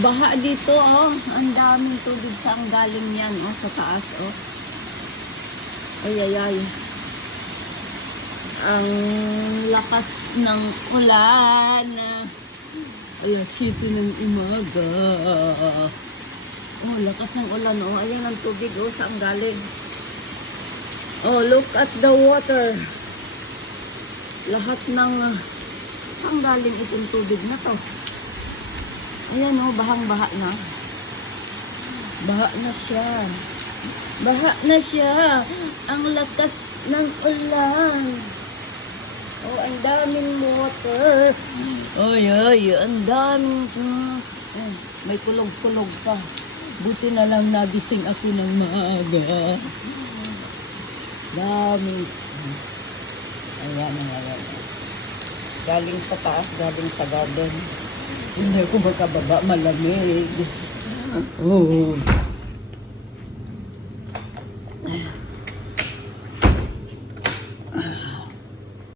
Baha dito, oh. Ang daming tubig sa ang galing yan, oh, sa taas, oh. Ay, ay, ay. Ang lakas ng ulan. Alas 7 ng umaga. Oh, lakas ng ulan, oh. Ayan ang tubig, oh, sa ang galing. Oh, look at the water. Lahat ng saan galing itong tubig na to? Ayan o, bahang-baha na. Baha na siya. Baha na siya. Ang lakas ng ulan. Oh, ang daming water. Ay, ay, ang daming. May kulog-kulog pa. Buti na lang nagising ako ng maaga. Daming. Ayan, ayan. Galing sa taas, galing sa garden. Hindi ko makababa, malamig. Oh.